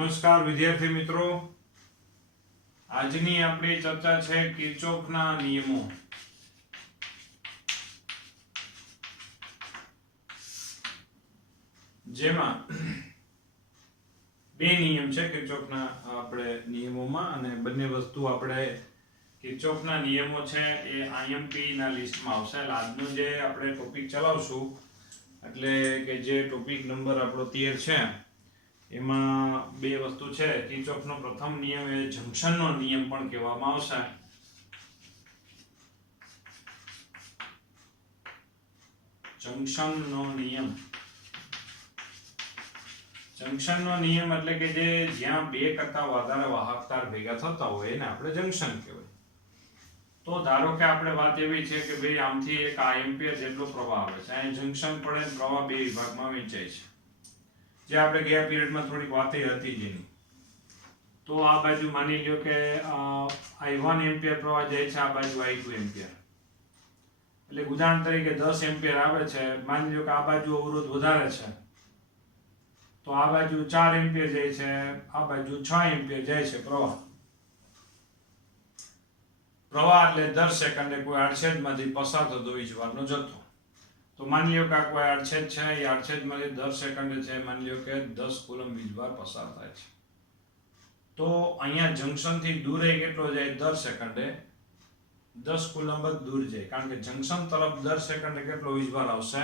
નમસ્કાર વિદ્યાર્થી મિત્રો, આજની આપણી ચર્ચા છે કિર્ચોફના નિયમો. જેમાં બે નિયમ છે કિર્ચોફના આપણે નિયમોમાં, અને બંને વસ્તુ આપણે કિર્ચોફના નિયમો છે એ આઈએમપી ના લિસ્ટમાં આવશે. એટલે આજનો જે આપણે ટોપિક ચલાવશું, એટલે કે જે ટોપિક નંબર આપણો 13 છે, એમાં બે વસ્તુ છે. કિર્ચોફનો પ્રથમ નિયમ એ જંક્શનનો નિયમ પણ કહેવામાં આવશે. જંક્શનનો નિયમ એટલે કે જ્યાં બે કરતા વધારે વાહક તાર ભેગા થતા હોય એને આપણે જંક્શન કહેવાય. તો ધારો કે આપણે વાત એવી છે કે ભાઈ આમથી એક આ એમ્પિયર જેટલો પ્રવાહ આવે છે, અહીં જંક્શન પડે, પ્રવાહ બે વિભાગમાં વહેંચાય છે, જે આપણે ગયા પીરિયડમાં થોડીક વાતે હતી જેની. તો આ બાજુ માની લ્યો કે I1 એમ્પિયર પ્રવાહ જાય છે, આ બાજુ I2 એમ્પિયર. એટલે ઉદાહરણ તરીકે 10 એમ્પિયર આવે છે, માની લ્યો કે આ બાજુ અવરોધ વધારે છે, તો આ બાજુ 4 એમ્પિયર જાય છે, આ બાજુ 6 એમ્પિયર જાય છે પ્રવાહ. એટલે દર સેકન્ડે કોઈ આડછેદમાંથી પસાર થતો વીજભારનો જથ્થો. તો માની લ્યો કે આ કોઈ આડછેદ છે, એ આડછેદમાંથી દર સેકન્ડે છે, માની લ્યો કે 10 કુલમ વીજભાર પસાર થાય છે. તો અહીંયા જંક્શનથી દૂર કેટલો જાય દર સેકન્ડે? 10 કુલમ જ દૂર જાય, કારણ કે જંક્શન તરફ દર સેકન્ડે કેટલો વીજભાર આવશે?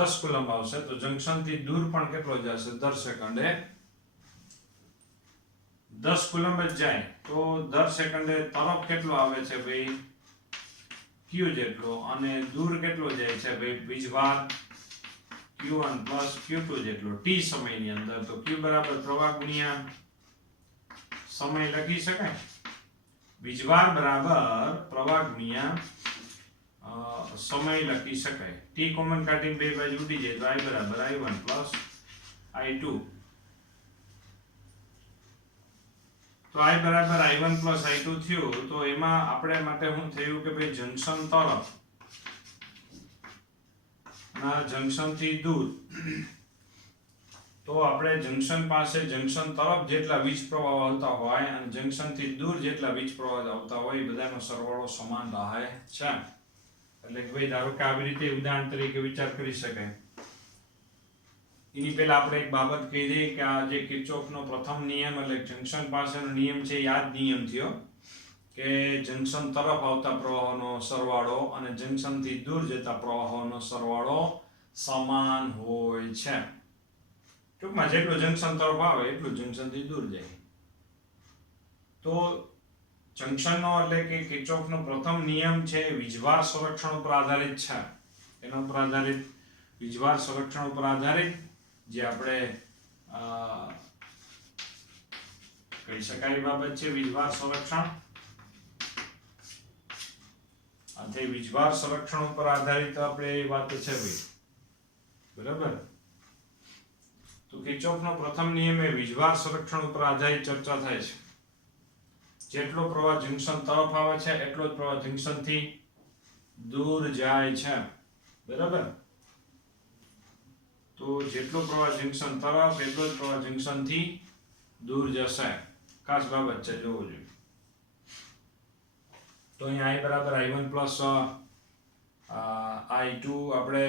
10 કુલમ આવશે. તો જંક્શનથી દૂર પણ કેટલો જશે દર સેકન્ડે? 10 કુલમ જ જાય. તો દર સેકન્ડે તરફ કેટલો આવે છે ભાઈ? Q જેટલો. અને દૂર કેટલો જાય છે ભાઈ વીજભાર? Q1 plus Q2 જેટલો t સમયની અંદર. તો Q બરાબર પ્રવાહ ગુણ્યા સમય લખી શકાય. વીજભાર બરાબર પ્રવાહ ગુણ્યા સમય લખી શકાય. t કોમન કાઢીને બે બાજુ ઉડી જાય તો I બરાબર I1 plus I2. તો I બરાબર I1 plus I2 થયું. તો એમાં આપણે માટે શું થયું કે ભાઈ જંક્શન તરફ ના જંક્શનથી દૂર, તો આપણે જંક્શન પાસે જંક્શન તરફ જેટલા વીજ પ્રવાહ આવતા હોય અને જંક્શનથી દૂર જેટલા વીજ પ્રવાહ આવતા હોય એ બધાનો સરવાળો સમાન રહે છે. એટલે કે ભાઈ ધારો કે આવી રીતે ઉદાહરણ તરીકે વિચાર કરી શકાય. એની પહેલા આપણે એક બાબત કહી દઈએ કે આ જે કિર્ચોફનો પ્રથમ નિયમ એટલે જંક્શન પાસેનો નિયમ છે, યાદ નિયમ થયો કે જંક્શન તરફ આવતા પ્રવાહોનો સરવાળો અને જંક્શનથી દૂર જતા પ્રવાહોનો સરવાળો સમાન હોય છે. ટૂંકમાં જેટલું જંક્શન તરફ આવે એટલું જંક્શનથી દૂર જાય. તો જંક્શનનો એટલે કે કિર્ચોફનો પ્રથમ નિયમ છે વીજભાર સંરક્ષણ ઉપર આધારિત છે. એના ઉપર આધારિત વીજભાર સંરક્ષણ ઉપર આધારિત જે આપણે કહી શકાય બાબત છે વીજભાર સંરક્ષણ. આ વીજભાર સંરક્ષણ ઉપર આધારિત આપણે એ વાત છે ભાઈ, બરાબર. તો કિર્ચોફનો પ્રથમ નિયમ એ વીજભાર સંરક્ષણ ઉપર આધારિત ચર્ચા થાય છે. જેટલો પ્રવાહ જંક્શન તરફ આવે છે એટલો જ પ્રવાહ જંક્શનથી દૂર જાય છે, બરાબર. તો જેટલો પ્રવાહ જંક્શન તરફ એટલો જ પ્રવાહ જંક્શનથી દૂર જશે. ખાસ બાબત છે, જોવું જોઈએ. તો અહીંયા I બરાબર I1 plus I2 આપણે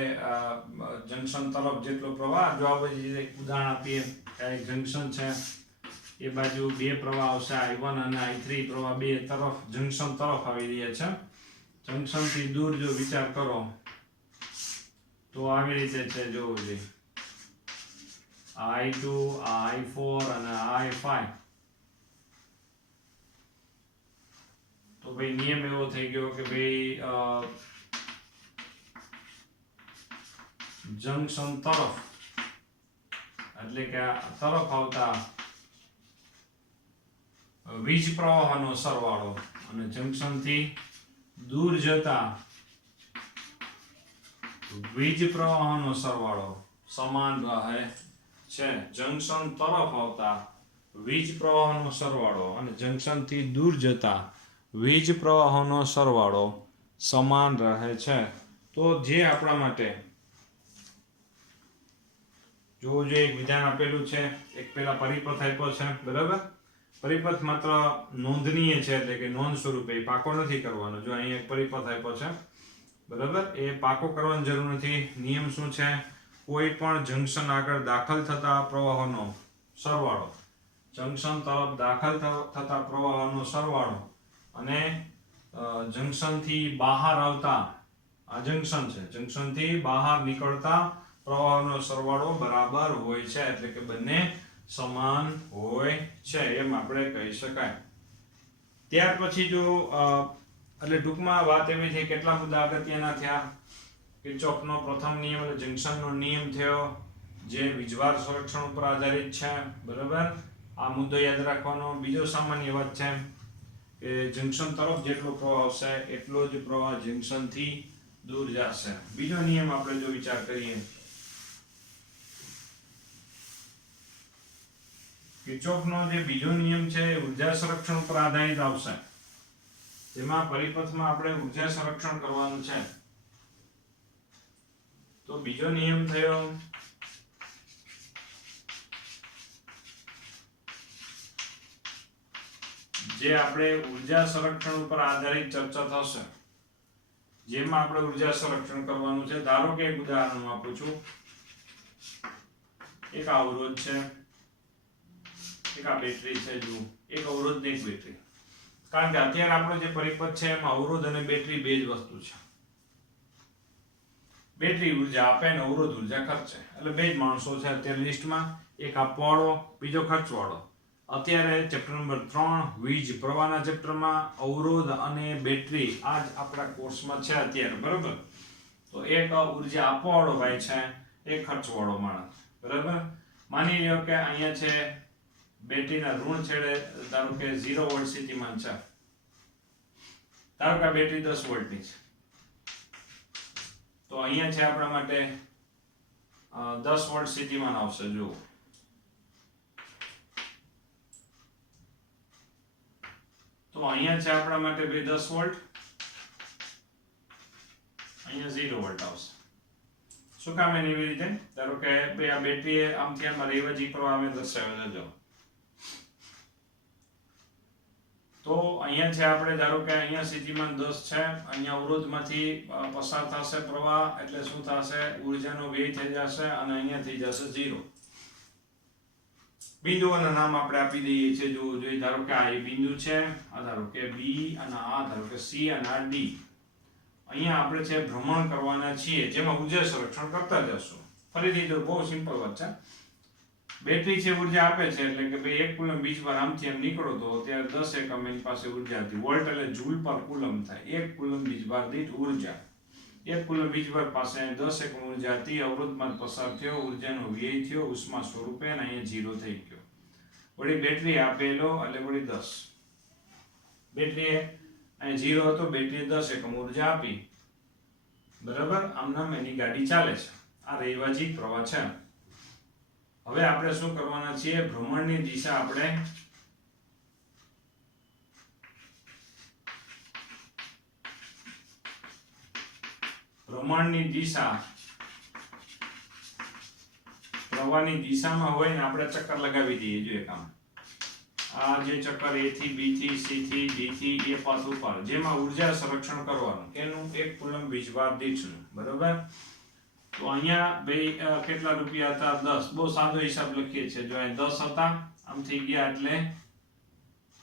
જંક્શન તરફ જેટલો પ્રવાહ, જો આપણે એક ઉદાહરણ આપીએ કે એક જંક્શન છે, એ બાજુ બે પ્રવાહ આવશે I1 અને I3 પ્રવાહ બે તરફ જંક્શન તરફ આવી રહ્યા છે. જંક્શનથી દૂર જો વિચાર કરો તો આવી રીતે છે, જોવું જોઈએ. I2, I4 અને I5. તો ભાઈ નિયમ એવો થઈ ગયો કે ભાઈ જંક્શન તરફ એટલે કે તરફ આવતા વીજ પ્રવાહનો સરવાળો અને જંક્શનથી દૂર જતા વીજ પ્રવાહનો સરવાળો સમાન રહે છે. જંક્શન તરફ આવતા વીજ પ્રવાહનો સરવાળો અને જંક્શનથી દૂર જતા વીજ પ્રવાહોનો સરવાળો સમાન રહે છે. તો જે આપણા માટે જોવું જોઈએ એક વિધાન આપેલું છે, એક પેલા પરિપથ આપ્યો છે, બરાબર. પરિપથ માત્ર નોંધનીય છે, એટલે કે નોંધ સ્વરૂપે, પાકો નથી કરવાનો. જો અહીંયા એક પરિપથ આપ્યો છે, બરાબર, એ પાકો કરવાની જરૂર નથી. નિયમ શું છે? કોઈ પણ જંકશન આગળ દાખલ થતા પ્રવાહોનો સરવાળો, જંકશન તરફ દાખલ થતા પ્રવાહોનો સરવાળો અને જંકશન થી બહાર આવતા, આ જંકશન છે, જંકશન થી બહાર નીકળતા પ્રવાહોનો સરવાળો બરાબર હોય છે, એટલે કે બંને સમાન હોય છે, એમ આપણે કહી શકાય. ત્યાર પછી જો એટલે ટૂંકમાં વાત એવી થઈ, કેટલા મુદ્દા અગત્યના થયા. કિર્ચોફનો પ્રથમ નિયમ એટલે જંકશનનો નિયમ થયો, જે વીજભાર સંરક્ષણ ઉપર આધારિત છે, બરાબર. આ મુદ્દો યાદ રાખવાનો. બીજો સામાન્ય વાત છે કે જંકશન તરફ જેટલો પ્રવાહ આવશે એટલો જ પ્રવાહ જંકશન થી દૂર જશે. બીજો નિયમ આપણે જો વિચાર કરીએ, કિર્ચોફનો જે બીજો નિયમ છે એ ઉર્જા સંરક્ષણ પર આધારિત આવશે. જેમાં પરિપથમાં આપણે ઉર્જા સંરક્ષણ કરવાનું છે. તો બીજો નિયમ થયો જે આપણે ઉર્જા સંરક્ષણ ઉપર આધારિત ચર્ચા થશે, જેમાં આપણે ઉર્જા સંરક્ષણ કરવાનું છે. ધારો કે એક ઉદાહરણ આપું છું. એક અવરોધ છે, એક આ બેટરી છે, જો એક અવરોધ ને એક બેટરી. કારણ કે અત્યારે આપણો જે પરિપથ છે એમાં અવરોધ અને બેટરી બે જ વસ્તુ છે. બેટરી ઉર્જા આપે ને અવરોધ ઉર્જા ખર્ચે, એટલે બે જ માણસો છે અત્યારે લિસ્ટમાં, એક આપવાળો, બીજો ખર્ચવાળો. અત્યારે ચેપ્ટર નંબર 3 વીજ પ્રવાહના ચેપ્ટરમાં અવરોધ અને બેટરી આ જ આપણા કોર્સમાં છે અત્યારે, બરાબર. તો એક ઉર્જા આપવાવાળો ભાઈ છે, એક ખર્ચવાળો માણસ, બરાબર. માની લ્યો કે અહીંયા છે બેટરીના ઋણ છેડે ધારો કે 0 વોલ્ટ સ્થિતિમાન છે. ધારો કે આ બેટરી 10 વોલ્ટની છે, તો અહીંયા છે આપણા માટે 10 વોલ્ટ સ્થિતિમાન આવશે. જુઓ, તો અહીંયા છે આપણા માટે 10 વોલ્ટ, અહીંયા 0 વોલ્ટ આવશે. શું કામ એની એવી રીતે? ધારો કે આ બેટરી આમ ક્યાંમાં રેવાજી પ્રવાહ અમે દર્શાવેલો છે. તો અહીંયા છે આપણે ધારો કે અહીંયા સ્થિતિમાન 10 છે, અહીંયા અવરોધમાંથી પસાર થશે પ્રવાહ, એટલે શું થશે? ઉર્જાનો વ્યય થઈ જશે અને અહીંયા થઈ જશે 0. બિંદુઓના નામ આપણે આપી દઈએ છીએ. જો જોઈએ, ધારો કે આ એ બિંદુ છે, આ ધારો કે B, અને આ ધારો કે C, અને આ D. અહીંયા આપણે છે ભ્રમણ કરવાના છીએ, જેમાં ઉર્જા સંરક્ષણ કરતા જશું. ફરીથી જો બહુ સિમ્પલ વાત છે. બેટરી છે ઉર્જા આપે છે, એટલે કે ભાઈ 1 કુલમ વીજભાર આમથી આમ નીકળો તો ત્યારે 10 એકમ એની પાસે ઉર્જા હતી. વોલ્ટ એટલે જૂલ પર કુલમ થાય. 1 કુલમ વીજભાર દીઠ ઉર્જા, 1 કુલમ વીજભાર પાસે 10 એકમ ઉર્જા હતી, અવરોધમાં પસાર થયો, ઉર્જાનો વ્યય થયો ઉષ્મા સ્વરૂપે, અને અહીંયા 0 થઈ ગયો. વળી બેટરી આપેલો એટલે વળી 10. બેટરીએ અહીં 0 હતો, બેટરીએ 10 એકમ ઉર્જા આપી, બરાબર. આમ નામ એની ગાડી ચાલે છે. આ રૈવાજી પ્રવાહ છે. હવે આપણે શું કરવાના છીએ? ભ્રમણની દિશા આપણે ભ્રમણની દિશા પ્રવાહની દિશામાં હોય ને આપણે ચક્કર લગાવી દઈએ. જો એક આમ આ જે ચક્કર A થી B થી C થી D થી એ પાથ ઉપર, જેમાં ઉર્જા સંરક્ષણ કરવાનું, એનું 1 કુલમ વીજભાર દીઠનું, બરાબર. તો અહીંયા ભાઈ કેટલા રૂપિયા હતા? 10. બહુ સાદો હિસાબ લખીએ છીએ. જો અહીં 10 હતા, આમ થઈ ગયા, એટલે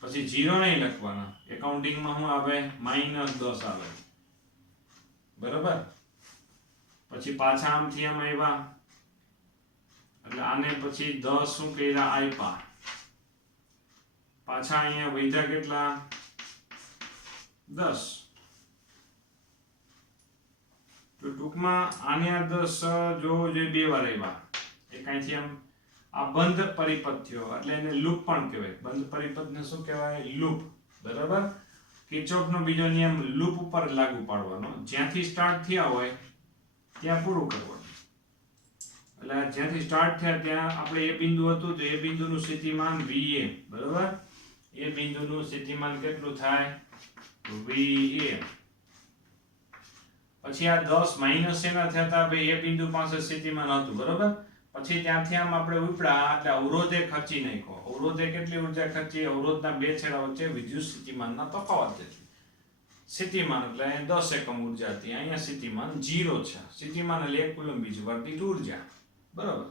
પછી 0 નહીં લખવાના. એકાઉન્ટિંગમાં શું આવે? -10 આવે, બરાબર. પછી પાછા આમથી આમ આવ્યા, એટલે આને પછી 10 શું કર્યા? આપ્યા. પાછા અહીંયા વધ્યા કેટલા? 10. તો ટૂંકમાં આને આ 10 જો જે 2 વાર આવ્યા, એક અહીંથી આમ આ બંધ પરિપથ થયો, એટલે એને લૂપ પણ કહેવાય. બંધ પરિપથને શું કહેવાય? લૂપ, બરાબર. કિર્ચોફનો બીજો નિયમ લૂપ ઉપર લાગુ પાડવાનો. જ્યાંથી સ્ટાર્ટ થયા હોય ત્યાં પૂરું કરવાનું. એટલે જ્યાંથી સ્ટાર્ટ થયા ત્યાં આપણે એ બિંદુ હતું, તો એ બિંદુનું સ્થિતિમાન VA, બરાબર. એ બિંદુનું સ્થિતિમાન કેટલું થાય? VA. પછી આ 10 માઈનસ એના થયા હતા, ભાઈ એ બિંદુ પાસે સ્થિતિમાન હતું, બરાબર. પછી ત્યાંથી આમ આપણે ઉપડા એટલે અવરોધે ખર્ચી નાખ્યો. અવરોધે કેટલી ઉર્જા ખર્ચી? અવરોધના બે છેડા વચ્ચે વિદ્યુત સ્થિતિમાનના તફાવત જેટલી. સ્થિતિમાન એટલે 10 એકમ ઉર્જા હતી, અહીંયા સ્થિતિમાન 0 છે. સ્થિતિમાન એટલે 1 કુલમ વીજભાર દીઠ ઉર્જા. બરાબર.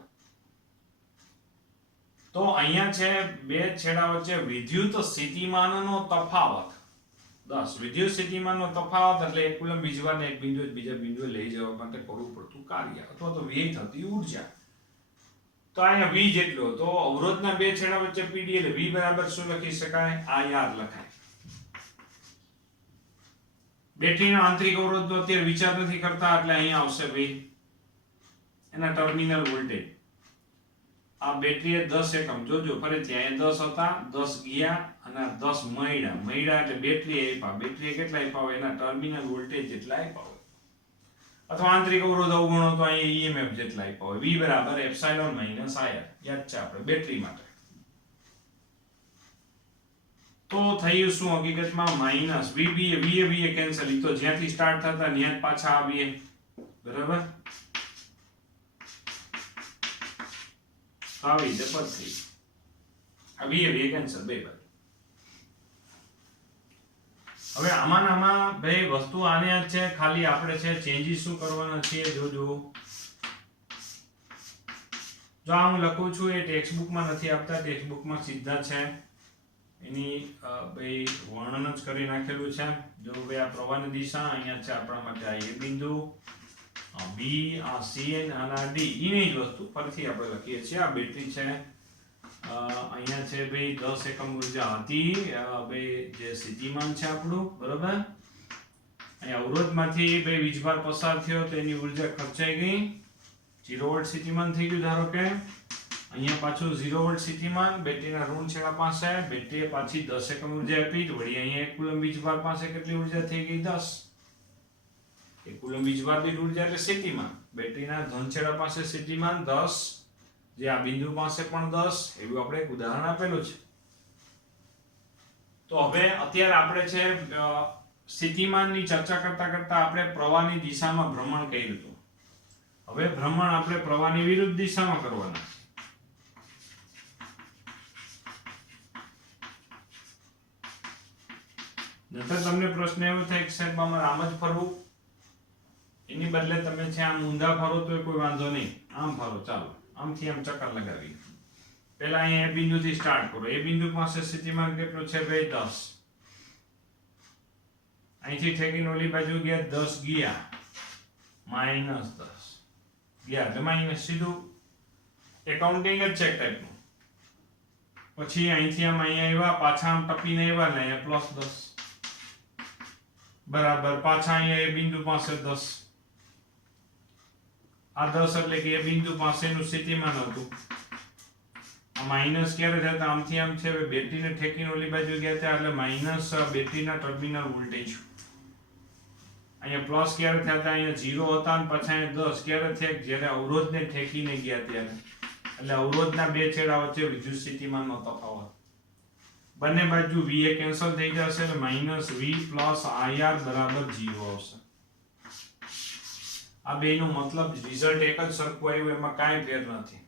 તો અહીંયા છે બે છેડા વચ્ચે વિદ્યુત સ્થિતિમાનનો તફાવત 10. વિદ્યુત સ્થિતિમાનનો તફાવત એટલે 1 કુલમ વીજભારને એક બિંદુએ બીજા બિંદુએ લઈ જવા માટે કરવું પડતું કાર્ય અથવા તો વ્યય થતી ઉર્જા. તો અહીંયા V જેટલો. તો અવરોધના બે છેડા વચ્ચે PD એટલે V બરાબર શું લખી શકાય? આ યાદ લખાય. બેટરીના આંતરિક અવરોધનો અત્યારે વિચાર નથી કરતા એટલે અહીંયા આવશે ભાઈ એના ટર્મિનલ વોલ્ટેજ. આ બેટરીએ 10 એકમ, જોજો ફરીથી અહીંયા 10 હતા, 10 ગયા અને 10 મળ્યા એટલે બેટરી આપ્યા. બેટરીએ કેટલા આપ્યા હોય? એના ટર્મિનલ વોલ્ટેજ જેટલા આપ્યા હોય. અથવા આંતરિક અવરોધ અવગણો તો અહીંયા EMF જેટલા આપ્યા હોય. V બરાબર એપ્સિલોન માઇનસ IR. યાદ છે આપણે બેટરી માટે. તો થયું શું હકીકતમાં? Minus V cancel. તો જ્યાંથી સ્ટાર્ટ થતા ત્યાં પાછા આવીએ. બરાબર. આવી રીતે પદ થઈ. આ V કેન્સલ બે બાજુ. હવે આમાં બે વસ્તુ આને જ છે, ખાલી આપણે છે ચેન્જીસ શું કરવાના છે જોજો. જો હું લખું છું એ ટેક્સ્ટ બુકમાં નથી આપતા, ટેક્સ્ટ બુકમાં સીધા છે એની ભાઈ વર્ણન જ કરી નાખેલું છે. જો ભાઈ આ પ્રવાહની દિશા અહીંયા છે આપણા માટે આ A બિંદુ, આ B, આ C અને આ D. એની જ વસ્તુ ફરીથી આપણે લખીએ છીએ. આ બેટરી છે, અહીંયા છે ભાઈ 10 એકમ ઉર્જા હતી, ભાઈ જે સ્થિતિમાન છે આપણું. બરોબર. અહીંયા અવરોધમાંથી ભાઈ વીજભાર પસાર થયો તો એની ઉર્જા ખર્ચાઈ ગઈ. 0 વોલ્ટ સ્થિતિમાન થઈ ગયું ધારો કે. અહીંયા પાછું 0 વોલ્ટ સ્થિતિમાન, બેટરીના ઋણ છેડા પાસે બેટરીએ પાછી 10 એકમ ઉર્જા આપી. વળી અહીંયા 1 કુલમ વીજભાર પાસે કેટલી ઉર્જા થઈ ગઈ? 10. 1 કુલમ વીજભાર દીઠ ઉર્જા એટલે સ્થિતિમાન. બેટરીના ધન છેડા પાસે સ્થિતિમાન 10, જે આ બિંદુ પાસે પણ 10. એવું આપણે એક ઉદાહરણ આપેલું છે. તો હવે અત્યારે આપણે છે સ્થિતિમાનની ચર્ચા કરતા કરતા આપણે પ્રવાહની દિશામાં ભ્રમણ કર્યું હતું. હવે ભ્રમણ આપણે પ્રવાહની વિરુદ્ધ દિશામાં કરવાના. નતર તમને પ્રશ્ન એવો થાય કે સાહેબ અમારે આમ જ ફરવું, એની બદલે તમે છે આમ ઊંધા ફરો તો કોઈ વાંધો નહીં, આમ ફરો. ચાલો આમથી આમ ચક્કર લગાવી. પહેલા અહીંયા એ બિંદુથી સ્ટાર્ટ કરો. એ બિંદુ પાસે સ્થિતિમાન કેટલું છે ભાઈ? 10. અહીંથી ઠેકીને ઓલી બાજુ ગયા, 10 ગયા, -10 ગયા એટલે માઇનસ. સીધું એકાઉન્ટિંગ જ છે ટાઈપનું. પછી અહીંથી આમ અહીંયા આવ્યા, પાછા આમ ટપીને આવ્યા ને અહીંયા +10 બરાબર. પાછા અહીંયા એ બિંદુ પાસે 10. આ 10 એટલે કે એ બિંદુ પાસેનું સ્થિતિમાન હતું. આ માઇનસ ક્યારે થતા? આમથી આમ છે, બેટરીને ઠેકીને ઓલી બાજુ ગયા હતા એટલે માઇનસ બેટરીના ટર્મિનલ વોલ્ટેજ. અહીંયા પ્લસ ક્યારે થતા? અહીંયા 0 હતા અને પછી અહીંયા 10 ક્યારે થયા? જ્યારે અવરોધને ઠેકીને ગયા ત્યારે. એટલે અવરોધના બે છેડા વચ્ચે વિદ્યુત સ્થિતિમાનનો તફાવત. બંને બાજુ V કેન્સલ થઈ જશે એટલે -V + IR બરાબર 0 આવશે. આ બેનો મતલબ રિઝલ્ટ એક જ સરખું આવ્યું, એમાં કાંઈ ફેર નથી.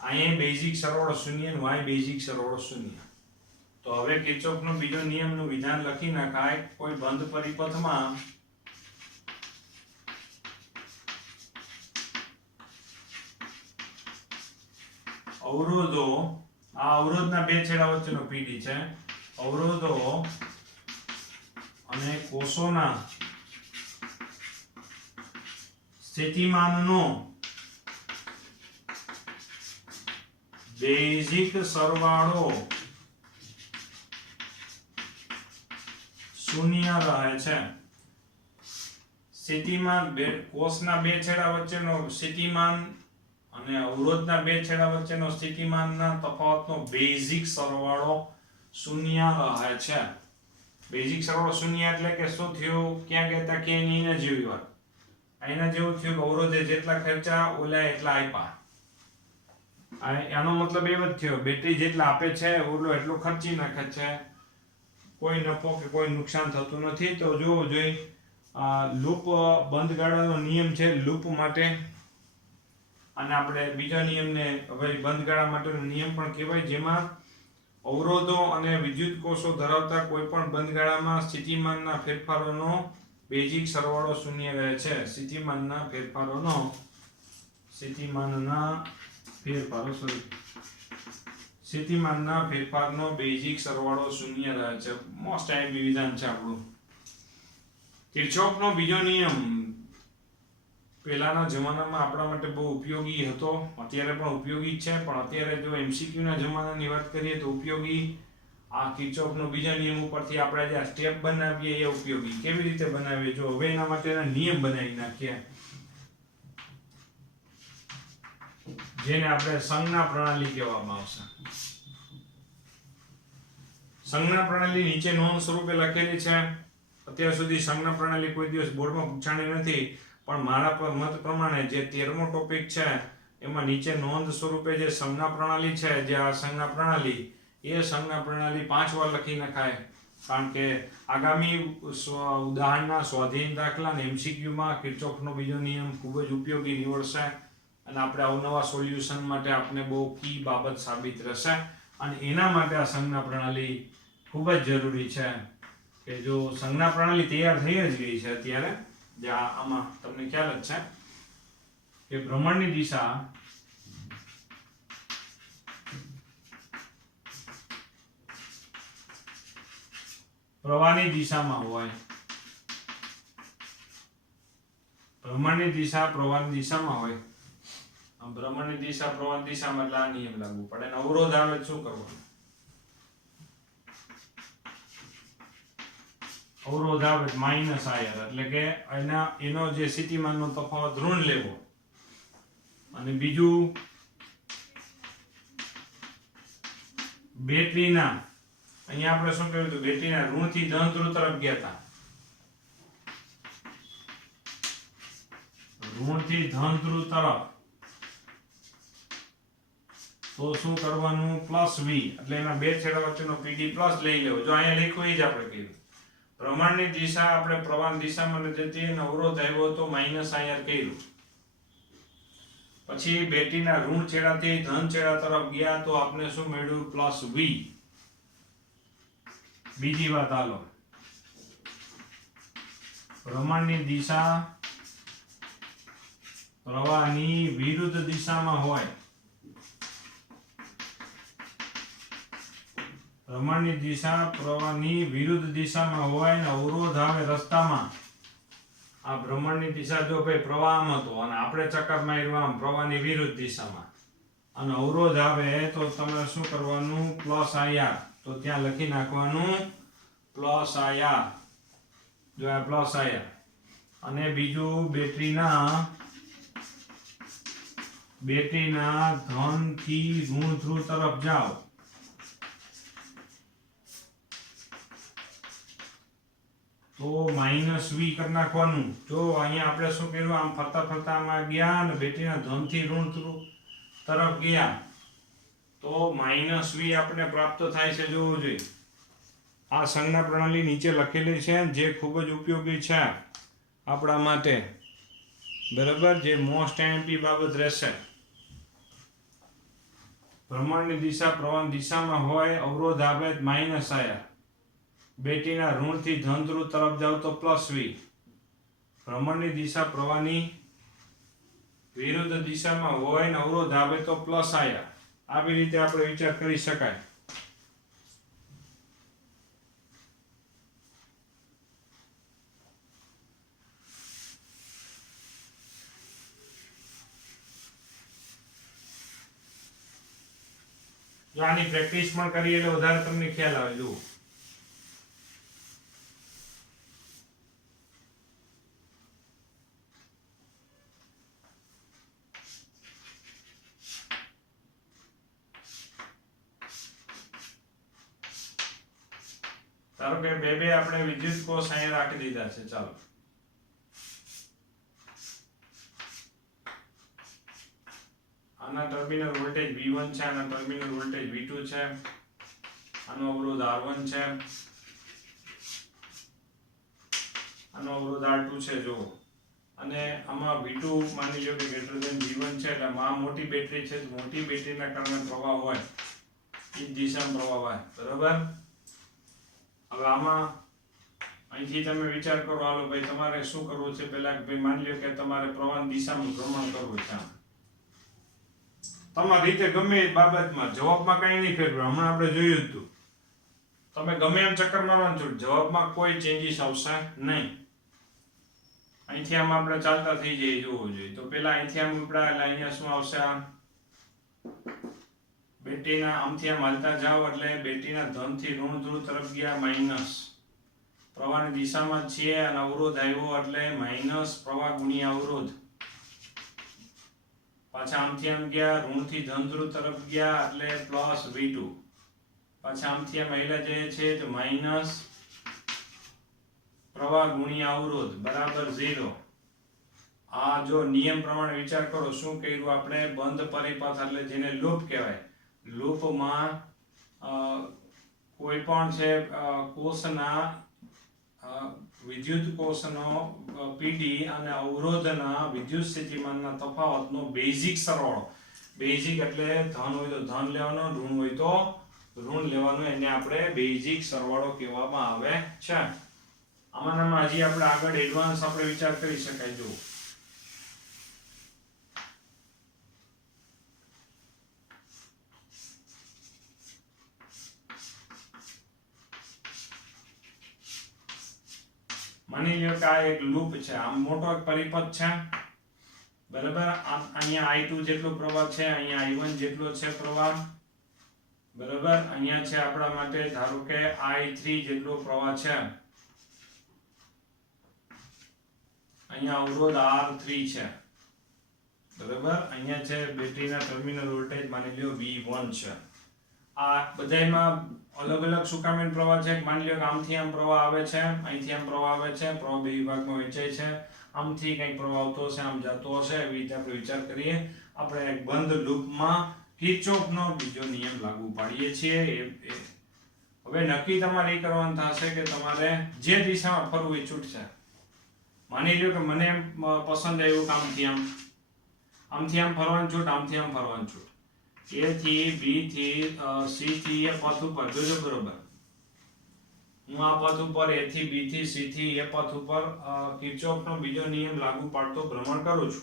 અહીંયા બેઝિક સરવાળો 0 અને y બેઝિક સરવાળો 0. તો હવે કિર્ચોફનો બીજો નિયમનું વિધાન લખી નખાય. કોઈ બંધ પરિપથમાં અવરોધો, આ અવરોધના બે છેડા વચ્ચેનો PD છે, અવરોધો અને કોષોના સ્થિતિમાનનો બેઝિક સરવાળો 0 રહે છે. સ્થિતિમાન કોષના બે છેડા વચ્ચેનો સ્થિતિમાન અને અવરોધના બે છેડા વચ્ચેનો સ્થિતિમાનના તફાવતનો બેઝિક સરવાળો 0 રહે છે. બેઝિક સરવાળો 0 એટલે કે શું થયું? ક્યાં કહેતા કે એના જેવી વાત. એના જેવું થયું કે અવરોધે જેટલા ખર્ચા ઓલા એટલા આપ્યા. આનો મતલબ એવો જ થયો, બેટરી જેટલા આપે છે ઓલો એટલો ખર્ચી નાખે છે, કોઈ નફો કે કોઈ નુકસાન થતું નથી. તો જોવું જોઈએ લૂપ બંધ ગાળાનો નિયમ છે લૂપ માટે. અને આપણે બીજા નિયમને હવે બંધગાળા માટેનો નિયમ પણ કહેવાય, જેમાં અવરોધો અને વિદ્યુત કોષો ધરાવતા કોઈ પણ બંધગાળામાં સ્થિતિમાનના ફેરફારોનો બેઝિક સરવાળો શૂન્ય રહે છે. સ્થિતિમાનના ફેરફારનો બેઝિક સરવાળો શૂન્ય રહે છે. મોસ્ટ આઈએમપી વિધાન છે આપણું. કિર્ચોફનો બીજો નિયમ પહેલાના જમાનામાં આપણા માટે બહુ ઉપયોગી હતો, અત્યારે પણ ઉપયોગી છે, પણ અત્યારે જો MCQ ના જમાનાની વાત કરીએ તો ઉપયોગી આ કિર્ચોફનો બીજા નિયમ ઉપરથી આપણે જે સ્ટેપ બનાવીએ એ ઉપયોગી. કેવી રીતે બનાવીએ જો હવે એના માટેના નિયમ બનાવી નાખીએ, જેને આપણે સંજ્ઞા પ્રણાલી કહેવામાં આવશે. સંજ્ઞા પ્રણાલી નીચે નોંધ સ્વરૂપે લખેલી છે. અત્યાર સુધી સંજ્ઞા પ્રણાલી કોઈ દિવસ બોર્ડમાં પૂછાણી નથી, પણ મારા મત પ્રમાણે જે 13મો ટોપિક છે એમાં નીચે નોંધ સ્વરૂપે જે સંજ્ઞા પ્રણાલી છે, જે આ સંજ્ઞા પ્રણાલી, એ સંજ્ઞા પ્રણાલી 5 વાર લખી નખાય. કારણ કે આગામી ઉદાહરણના સ્વાધીન દાખલા અને MCQમાં કિર્ચોફનો બીજો નિયમ ખૂબ જ ઉપયોગી નીવડશે અને આપણે અવનવા સોલ્યુશન માટે આપણે બહુ કી બાબત સાબિત રહેશે. અને એના માટે આ સંજ્ઞા પ્રણાલી ખૂબ જ જરૂરી છે. કે જો સંજ્ઞા પ્રણાલી તૈયાર થઈ જ ગઈ છે અત્યારે, જે આમાં તમને ખ્યાલ જ છે કે ભ્રમણની દિશા પ્રવાહની દિશામાં હોય, ભ્રમણની દિશા પ્રવાહની દિશામાં હોય, ભ્રમણની દિશા પ્રવાહની દિશામાં એટલે આ નિયમ લાગુ પડે. અને અવરોધ આવે શું કરવાનું? અવરોધ આવે માઇનસ આયર, એટલે કે એનો જે સ્થિતિમાનનો તફાવત ઋણ લેવો. અને બીજું બેટરીના, અહીંયા આપણે શું કહ્યું હતું, બેટરીના ઋણથી ધન ધ્રુવ તરફ ગયા હતા, ઋણથી ધન ધ્રુવ તરફ, તો શું કરવાનું? પ્લસ v, એટલે એના બે છેડા વચ્ચેનો pd પ્લસ લઈ લેવો. જો અહીંયા લખ્યું એ જ આપણે કહ્યું. ભ્રમણની દિશા આપણે પ્રવાહની દિશામાં જતી અને અવરોધ આવ્યો તો માઇનસ આયર કર્યું. પછી બેટરીના ઋણ છેડાથી ધન છેડા તરફ ગયા તો આપણે શું મળ્યું? Plus v. બીજી વાત હાલો, ભ્રમણની દિશા પ્રવાહની વિરુદ્ધ દિશામાં હોય, ભ્રમણની દિશા પ્રવાહની વિરુદ્ધ દિશામાં હોય અને અવરોધ આવે રસ્તામાં. આ ભ્રમણની દિશા જો ભાઈ પ્રવાહમાં હતો અને આપણે ચક્કર માર્યું આમ પ્રવાહની વિરુદ્ધ દિશામાં, અને અવરોધ આવે તો તમે શું કરવાનું? પ્લસ આયર. તો ત્યાં લખી નાખવાનું પ્લસ આયર. જો આ પ્લસ આયર. અને બીજું બેટરીના ધન થી ઋણ ધ્રુવ તરફ જાઓ તો માઇનસ v કરી નાખવાનું. જો અહીંયા આપણે શું કર્યું? આમ ફરતા ફરતા આમાં ગયા અને બેટરીના ધન થી ઋણ ધ્રુવ તરફ ગયા તો માઇનસ v આપણે પ્રાપ્ત થાય છે. જોવું જોઈએ. આ સંજ્ઞા પ્રણાલી નીચે લખેલી છે, જે ખૂબ જ ઉપયોગી છે આપણા માટે, બરાબર, જે મોસ્ટ આઈએમપી બાબત રહેશે. ભ્રમણની દિશા પ્રવાહની દિશામાં હોય, અવરોધ આવે માઇનસ આયર, બેટરીના ઋણથી ધન ધ્રુવ તરફ જાવ તો પ્લસ v, ભ્રમણની દિશા પ્રવાહની વિરુદ્ધ દિશામાં હોય ને અવરોધ આવે તો પ્લસ આયર. આવી રીતે આપણે વિચાર કરી શકાય. જો આની પ્રેક્ટિસ પણ કરીએ એટલે વધારે તમને ખ્યાલ આવે. જુઓ, ધારો કે બે આપણે વિદ્યુત કોષ અહીંયા રાખી દીધા છે. ચાલો, આના ટર્મિનલ વોલ્ટેજ V1 છે, આના ટર્મિનલ વોલ્ટેજ V2 છે, આનો અવરોધ R1 છે, આનો અવરોધ R2 છે. જો અને આમાં V2 માની લો કે ગ્રેટર ધેન V1 છે, એટલે આ મોટી બેટરી છે, મોટી બેટરીના કારણે પ્રવાહ હોય એ દિશામાં પ્રવાહ હોય, બરાબર. હવે આમાં અહીંથી તમે વિચાર કરો, હાલો ભાઈ તમારે શું કરવું છે. પહેલા ભાઈ માની લો કે તમારે પ્રવાહની દિશામાં ભ્રમણ કરવું છે. તમારી રીતે ગમે એ બાબતમાં જવાબમાં કંઈ નહીં ફેરવે. હમણાં આપણે જોયું હતું, તમે ગમે એમ ચક્કર મારવાનું છો, જવાબમાં કોઈ ચેન્જીસ આવશે નહીં. અહીંથી આમ આપણે ચાલતા થઈ જઈએ જોવું જોઈએ. તો પેલા અહીંથી આમ ઉપડા એટલે અહીંયા શું આવશે, બેટરીના આમથી આમ હાલતા જાઓ એટલે બેટરીના ધનથી ઋણ ધ્રુવ તરફ ગયા માઇનસ પ્રવાહની દિશામાં છીએ, અને અવરોધ આવ્યો એટલે માઇનસ પ્રવાહ ગુણ્યા અવરોધ. પાછા આમથી આમ ગયા ઋણથી ધન ધ્રુવ તરફ ગયા એટલે પ્લસ V2. પાછા આમથી આમ હાલ્યા જઈએ છે તો માઇનસ પ્રવાહ ગુણ્યા અવરોધ બરાબર 0. આ જો નિયમ પ્રમાણે વિચાર કરો, શું કર્યું આપણે, બંધ પરિપથ એટલે જેને લૂપ કહેવાય. લૂપમાં કોઈ પણ છે કોષના વિદ્યુત કોષનો PD અને અવરોધના વિદ્યુત સ્થિતિમાનના તફાવતનો બેઝિક સરવાળો. બેઝિક એટલે ધન હોય તો ધન લેવાનો, ઋણ હોય તો ઋણ લેવાનું, એને આપણે બેઝિક સરવાળો કહેવામાં આવે છે. આમાં હજી આપણે આગળ એડવાન્સ આપણે વિચાર કરી શકાય. જો માની લો કે આ એક લૂપ છે, આમ મોટો એક પરિપથ છે, બરાબર. અહીંયા I2 જેટલો પ્રવાહ છે, અહીંયા I1 જેટલો છે પ્રવાહ, બરાબર. અહીંયા છે આપણા માટે ધારો કે I3 જેટલો પ્રવાહ છે. અહીંયા અવરોધ R3 છે, બરાબર. અહીંયા છે બેટરીના ટર્મિનલ વોલ્ટેજ માની લો V1 છે. આ બધાયમાં અલગ અલગ સુકામેલ પ્રવાહ છે. માની લો કે આમથી આમ પ્રવાહ આવે છે, અહીંથી આમ પ્રવાહ આવે છે, પ્રવાહ બે વિભાગમાં વહેંચાય છે. આમથી કંઈક પ્રવાહ આવતો હશે, આમ જતો હશે, એવી રીતે આપણે વિચાર કરીએ. આપણે એક બંધ લૂપમાં કિર્ચોફનો બીજો નિયમ લાગુ પાડીએ છીએ. હવે નક્કી તમારે એ કરવાનું થશે કે તમારે જે દિશામાં ફરવું એ છૂટશે. માની લો કે મને પસંદ આવ્યું કે આમથી આમ ફરવાનું છૂટ, આમથી આમ ફરવાનું છૂટ. A થી B થી C થી A પથ ઉપર, જોજો બરોબર. હું આ પથ ઉપર A થી B થી C થી A પથ ઉપર કિર્ચોફનો બીજો નિયમ લાગુ પાડતો ભ્રમણ કરું છું.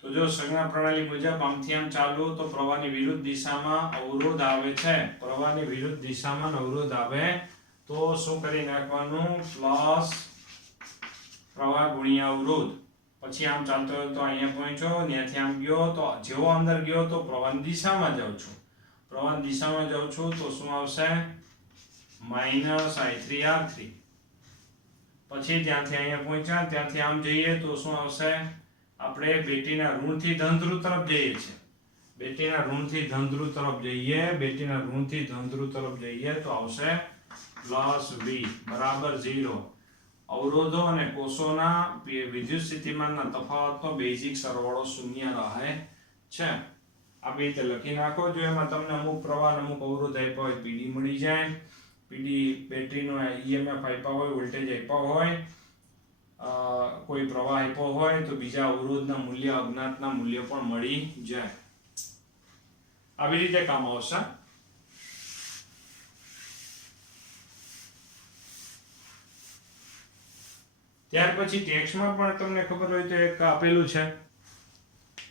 તો જો સંજ્ઞા પ્રણાલી મુજબ આમથી આમ ચાલુ તો પ્રવાહની વિરુદ્ધ દિશામાં અવરોધ આવે છે. પ્રવાહની વિરુદ્ધ દિશામાં અવરોધ આવે તો શું કરી નાખવાનું, પ્લસ પ્રવાહ ગુણ્યા અવરોધ. પછી આમ ચાલતો હોય તો અહીંયા પહોંચ્યો, ત્યાંથી આમ ગયો તો જેવો અંદર ગયો તો પ્રવાહની દિશામાં જાઉં છું. પ્રવાહની દિશામાં જાઉં છું તો શું આવશે, માઇનસ I3 R3. પછી ત્યાંથી અહીંયા પહોંચ્યા, ત્યાંથી આમ જઈએ તો શું આવશે, આપણે બેટરીના ઋણથી ધન ધ્રુવ તરફ જઈએ છીએ. બેટરીના ઋણથી ધન ધ્રુવ તરફ જઈએ, બેટરીના ઋણથી ધન ધ્રુવ તરફ જઈએ તો આવશે પ્લસ V બરાબર 0. અવરોધો અને કોષોના વિદ્યુત સ્થિતિમાનના તફાવતનો બેઝિક સરવાળો શૂન્ય રહે છે. આવી રીતે લખી નાખો. જો એમાં તમને અમુક પ્રવાહ અને અમુક અવરોધ આપ્યા હોય, PD મળી જાય. PD બેટરીનો EMF આપ્યા હોય, વોલ્ટેજ આપ્યા હોય, કોઈ પ્રવાહ આપ્યો હોય તો બીજા અવરોધના મૂલ્ય, અજ્ઞાતના મૂલ્ય પણ મળી જાય. આવી રીતે કામ આવશે. ત્યાર પછી ટેક્સ્ટમાં પણ તમને ખબર હોય તો એક આપેલું છે.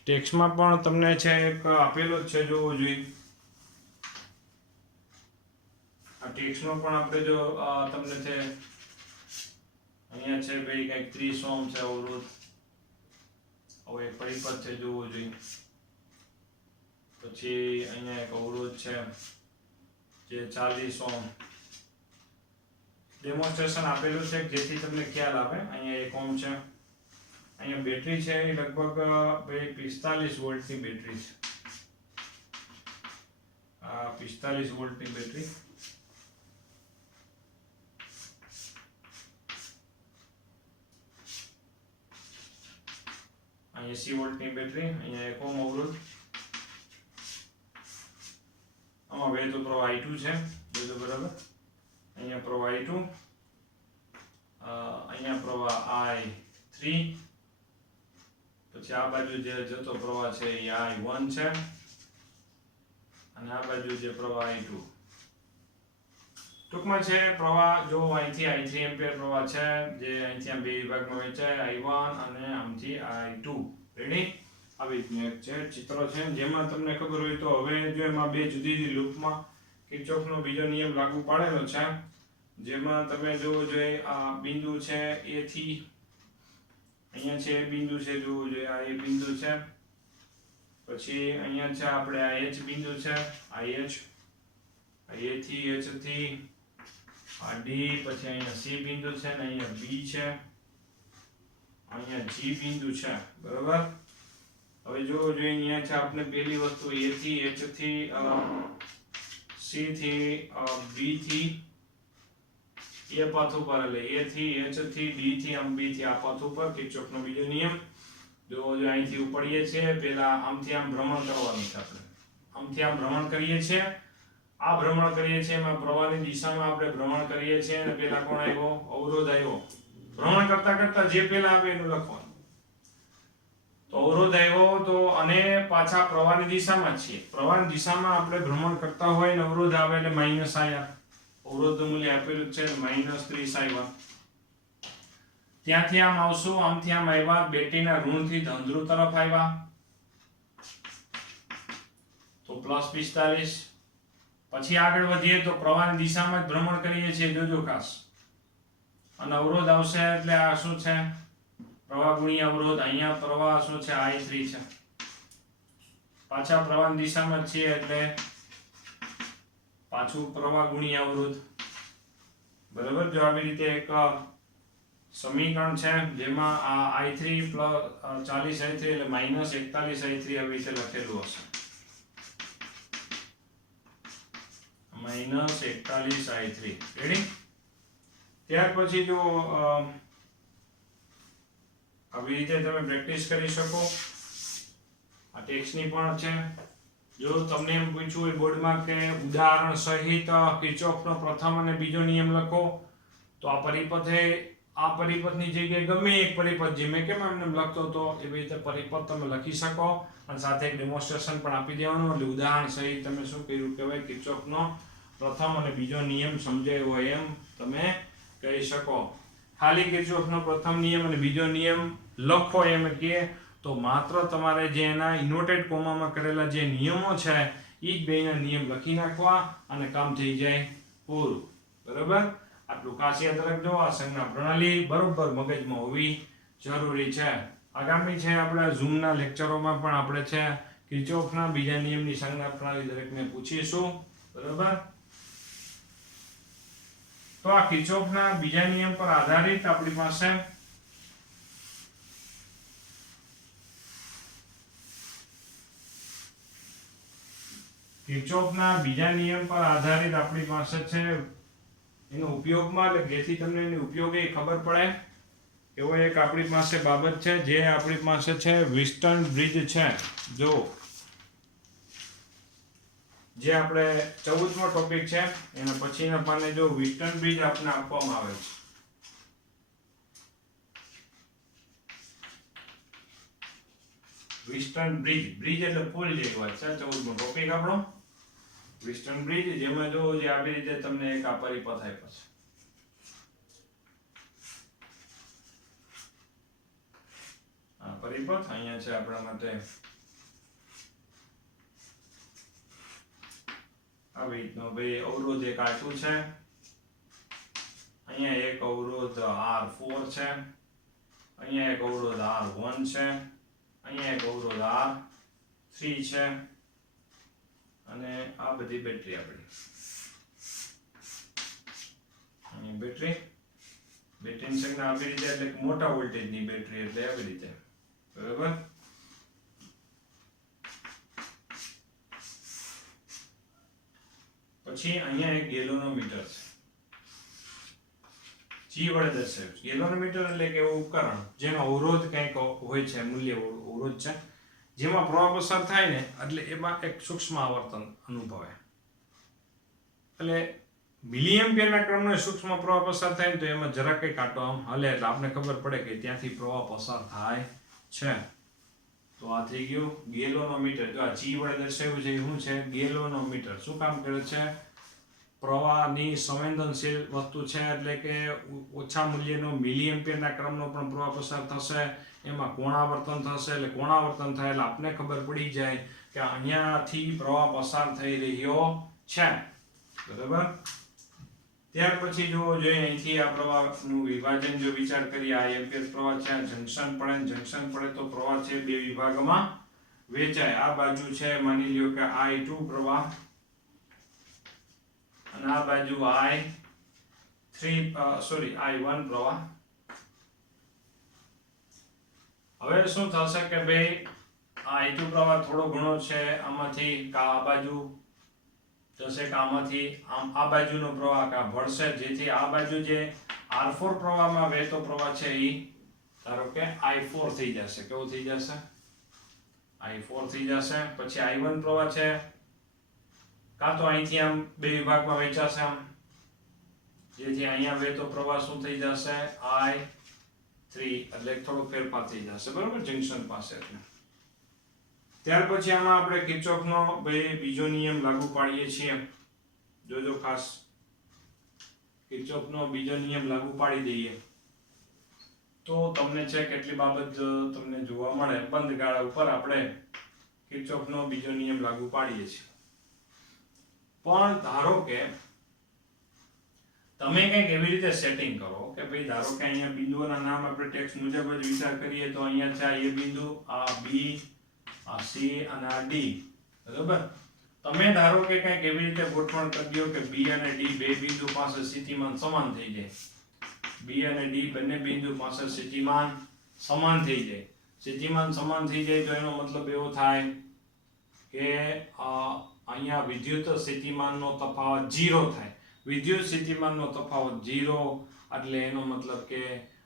ટેક્સ્ટમાં પણ તમને છે એક આપેલો જ છે, જોવું જોઈએ. આ ટેક્સ્ટમાં પણ આપણે જો તમને છે અહીંયા છે ભાઈ કંઈક 30 ઓહ્મ છે અવરોધ. હવે એક પરિપથ છે, જોવું જોઈએ. પછી અહીંયા એક અવરોધ છે જે 40 ઓહ્મ. ડેમોન્સ્ટ્રેશન આપેલું છે જેથી તમને ખ્યાલ આવે. અહીંયા 1 ઓહ્મ છે. અહીંયા બેટરી છે એ લગભગ 45 વોલ્ટની બેટરી છે. આ 45 વોલ્ટની બેટરી. અહીંયા 80 વોલ્ટની બેટરી. અહીંયા 1 ઓહ્મ અવરોધ. આમાં વહેતો પ્રવાહ I2 છે, બધું બરાબર. અહીંયા પ્રવાહ I2, અહીંયા પ્રવાહ I3 I3, પછી આ બાજુ જે જતો પ્રવાહ છે એ I1 છે અને આ બાજુ જે પ્રવાહ I2. ટૂંકમાં છે પ્રવાહ જો અહીંથી I3 એમ્પિયર પ્રવાહ છે જે અહીંથી આ બે વિભાગમાં વહેંચાય I1 અને આમથી I2. રેડી? આવી રીતનું એક છે ચિત્ર છે જેમાં તમને ખબર હોય તો હવે જો એમાં બે જુદી જુદી લૂપમાં કિર્ચોફનો બીજો નિયમ લાગુ પાડેલો છે જેમાં તમે જોવો જોઈએ આ બિંદુ છે A થી અહીંયા છે બિંદુ છે જોવો જોઈએ આ A બિંદુ છે પછી અહીંયા છે આપણે આ H બિંદુ છે આ H A થી H થી આ D પછી અહીંયા C બિંદુ છે ને અહીંયા B છે અહીંયા G બિંદુ છે બરાબર. હવે જોવો જોઈએ અહીંયા છે આપણે પહેલી વસ્તુ A થી H થી C થી B થી એ પાથ ઉપર એટલે A થી H થી D થી આમ B થી આ પાથ ઉપર કિર્ચોફનો બીજો નિયમ. જો અહીંથી ઉપડીએ છીએ પહેલા આમથી આમ ભ્રમણ કરવાનું છે આપણે આમથી આમ ભ્રમણ કરીએ છીએ આ ભ્રમણ કરીએ છીએ એમાં પ્રવાહની દિશામાં આપણે ભ્રમણ કરીએ છીએ અને પહેલા કોણ આવ્યો અવરોધ આવ્યો. ભ્રમણ કરતા કરતા જે પહેલા આવે એનું લખવાનું. તો અવરોધ આવ્યો તો અને પાછા પ્રવાહની દિશામાં છીએ પ્રવાહની દિશામાં આપણે ભ્રમણ કરતા હોય ને અવરોધ આવે એટલે માઈનસ આયા અવરોધનું મૂલ્ય આપેલું છે -30 આવ્યા. ત્યાંથી આમ આવશું આમથી આમ આવ્યા બેટરીના ઋણથી ધન ધ્રુવ તરફ આવ્યા તો +45. પછી આગળ વધીએ તો પ્રવાહની દિશામાં જ ભ્રમણ કરીએ છીએ જોજો ખાસ અને અવરોધ આવશે એટલે આ શું છે પ્રવાહ ગુણ્યા અવરોધ. અહીંયા પ્રવાહ શું છે I3 છે પાછા પ્રવાહની દિશામાં જ છીએ એટલે પાછું પ્રવાહ ગુણ્યા અવરોધ બરાબર. જો આવી રીતે એક સમીકરણ છે જેમાં આ I3 + 40 I3 એટલે -41 I3 આવી રીતે લખેલું હશે -41 I3. રેડી? ત્યાર પછી જો આવી રીતે તમે પ્રેક્ટિસ કરી શકો. આ ટેક્સ્ટની પણ છે. જો તમને એમ પૂછ્યું હોય બોર્ડમાં કે ઉદાહરણ સહિત કિર્ચોફનો પ્રથમ અને બીજો નિયમ લખો તો આ પરિપથની જગ્યાએ ગમે એક પરિપથ જે મેં કેમ એમને લખતો હતો એવી રીતે પરિપથ તમે લખી શકો અને સાથે એક ડેમોન્સ્ટ્રેશન પણ આપી દેવાનું એટલે ઉદાહરણ સહિત તમે શું કર્યું કહેવાય કિર્ચોફનો પ્રથમ અને બીજો નિયમ સમજાયો હોય એમ તમે કહી શકો. ખાલી કિર્ચોફનો પ્રથમ નિયમ અને બીજો નિયમ લખો એમ કે તો માત્ર તમારે જે એના ઇન્વર્ટેડ કોમામાં કરેલા જે નિયમો છે એ જ બેના નિયમ લખી નાખવા અને કામ થઈ જાય પૂરું. બરાબર? આટલું ખાસ યાદ રાખજો. આ સંજ્ઞા પ્રણાલી બરોબર મગજમાં હોવી જરૂરી છે. આગામી છે આપણા ઝૂમના લેક્ચરોમાં પણ આપણે છે કિર્ચોફના બીજા નિયમની સંજ્ઞા પ્રણાલી દરેકને પૂછીશું. બરાબર? તો આ કિર્ચોફના બીજા નિયમ પર આધારિત આપણી પાસે કિર્ચોફના બીજા નિયમ પર આધારિત આપણી પાસે છે એનો ઉપયોગમાં એટલે જેથી તમને એની ઉપયોગે ખબર પડે એવો એક આપણી પાસે બાબત છે જે આપણી પાસે છે વિસ્ટર્ન બ્રિજ છે. જો જે આપણે 14મો ટોપિક છે એના પછીના પાને જો વિસ્ટર્ન બ્રિજ આપને આપવામાં આવે છે. વિસ્ટર્ન બ્રિજ એટલે પુલ જેવી વાત છે. 14મો ટોપિક આપણો વિસ્ટર્ન બ્રિજ જેમાં જો જે આવી રીતે તમને એક આ પરિપથ આપ્યો છે. આ પરિપથ અહીંયા છે આપણા માટે આવી રીતનો ભાઈ અવરોધ એક R2 છે અહીંયા એક અવરોધ R4 છે અહીંયા એક અવરોધ R1 છે અહીંયા એક અવરોધ R3 છે અને આ બધી બેટરી આપણી અહીં બેટરીની સંખ્યા આવી રીતે એટલે મોટા વોલ્ટેજની બેટરી એટલે આવી રીતે. બરાબર? પછી અહીંયા એક ગેલોનોમીટર છે G વડે દર્શાવ્યું. ગેલોનોમીટર એટલે કે એવું ઉપકરણ જેનો અવરોધ કંઈક હોય છે મૂલ્ય અવરોધ છે જેમાં પ્રવાહ પસાર થાય ને એટલે એમાં એક સૂક્ષ્મ આવર્તન અનુભવાય એટલે મિલિએમ્પિયરના ક્રમનો સૂક્ષ્મ પ્રવાહ પસાર થાય ને તો એમાં જરા કંઈ કાંટો આમ હલે એટલે આપણે ખબર પડે કે ત્યાંથી પ્રવાહ પસાર થાય છે. તો આ થઈ ગયું ગેલોનોમીટર. જો આ G વડે દર્શાવ્યું છે એ શું છે? ગેલોનોમીટર. શું કામ કરે છે? પ્રવાહની સંવેદનશીલ વસ્તુ છે, એટલે કે ઓછા મૂલ્યનો મિલિએમ્પિયરના ક્રમનો પણ પ્રવાહ પસાર થશે, એમાં કોણાવર્તન થશે. એટલે કોણાવર્તન થાય એટલે આપને ખબર પડી જાય કે અહીંયાથી પ્રવાહ પસાર થઈ રહ્યો છે. બરાબર. ત્યાર પછી જો જોઈએ અહીંથી આ પ્રવાહનું વિભાજન જો વિચાર કરીએ, આ એમ્પિયર પ્રવાહ છે, જંકશન પડે તો પ્રવાહ છે બે વિભાગમાં વહેંચાય. આ બાજુ છે માની લ્યો કે I2 પ્રવાહ અને આ બાજુ I1 પ્રવાહ. હવે શું થશે કે ભાઈ આ I2 પ્રવાહ થોડો ઘણો છે આમાંથી આ બાજુ જશે કે આમાંથી આમ આ બાજુનો પ્રવાહ કા ભળશે, જેથી આ બાજુ જે R4 પ્રવાહમાં વહેતો પ્રવાહ છે એ ધારો કે I4 થઈ જશે. કેવું થઈ જશે? I4 થઈ જશે. પછી I1 પ્રવાહ છે કાં તો અહીંથી આમ બે વિભાગમાં વહેંચાશે આમ, જેથી અહીંયા વહેતો પ્રવાહ શું થઈ જશે? I3. એટલે થોડો ફેરફાર થઈ જશે. બરોબર, જંકશન પાસે. એટલે ત્યાર પછી આમાં આપણે કિર્ચોફનો બીજો નિયમ લાગુ પાડીએ છીએ. જોજો ખાસ, કિર્ચોફનો બીજો નિયમ લાગુ પાડી દઈએ તો તમને છે કેટલી બાબત તમને જોવા મળે. બંધ ગાળા ઉપર આપણે કિર્ચોફનો બીજો નિયમ લાગુ પાડીએ છીએ. પણ ધારો કે તમે કંઈક એવી રીતે સેટિંગ કરો કે ભાઈ ધારો કે અહીંયા બિંદુઓના નામ આપણે ટેક્સ્ટ મુજબ જ વિચાર કરીએ તો અહીંયા છે આ A બિંદુ, આ B, આ C અને આ D. બરાબર. તમે ધારો કે કંઈક એવી રીતે ગોઠવણ કરી દો કે B અને D બે બિંદુ પાસે સ્થિતિમાન સમાન થઈ જાય. B અને D બંને બિંદુ પાસે સ્થિતિમાન સમાન થઈ જાય. સ્થિતિમાન સમાન થઈ જાય તો એનો મતલબ એવો થાય કે અહીંયા વિદ્યુત સ્થિતિમાનનો તફાવત 0 થાય. વિદ્યુત સ્થિતિમાનનો તફાવત 0 એટલે એનો મતલબ કે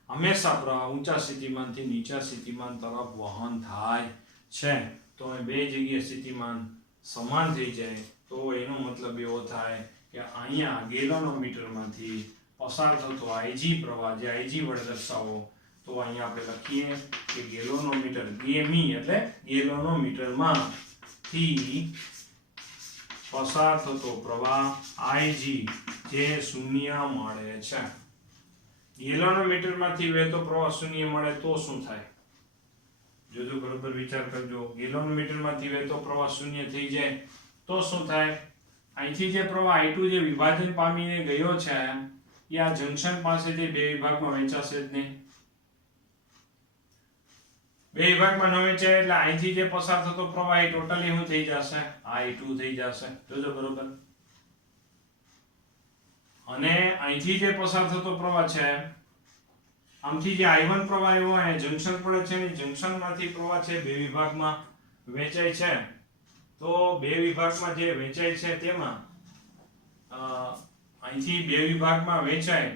હંમેશા પ્રવાહ ઊંચા સ્થિતિમાનથી નીચા સ્થિતિમાન તરફ વહન થાય છે. તો બે જગ્યાએ સ્થિતિમાન સમાન થઈ જાય તો એનો મતલબ એવો થાય કે અહીંયા ગેલોનોમીટરમાંથી પસાર થતો Ig પ્રવાહ, જે Ig વડે દર્શાવો તો અહીંયા આપણે લખીએ કે ગેલોનોમીટર, ગેમી એટલે ગેલોનોમીટરમાંથી પસાર થતો પ્રવાહ Ig જે શૂન્ય મળે છે. ગેલોનોમીટરમાંથી વહેતો પ્રવાહ શૂન્ય મળે તો શું થાય? જોજો, બરોબર વિચાર કરજો. ગેલોનોમીટરમાંથી વહેતો પ્રવાહ શૂન્ય થઈ જાય તો શું થાય? અહીંથી જે પ્રવાહ I2 જે વિભાજન પામીને ગયો છે એ આ જંકશન પાસેથી બે વિભાગમાં વહેંચાશે જ નહીં. બે વિભાગમાં ન વહેંચાય એટલે અહીંથી જે પસાર થતો પ્રવાહ એ ટોટલી શું થઈ જશે? I2 થઈ જશે. જોજો, બરોબર. અને અહીંથી જે પસાર થતો પ્રવાહ છે, આમથી જે I1 પ્રવાહ એવો અહીંયા જંકશન પડે છે ને, જંકશનમાંથી પ્રવાહ છે બે વિભાગમાં વહેંચાય છે. તો બે વિભાગમાં જે વહેંચાય છે તેમાં અહીંથી બે વિભાગમાં વહેંચાય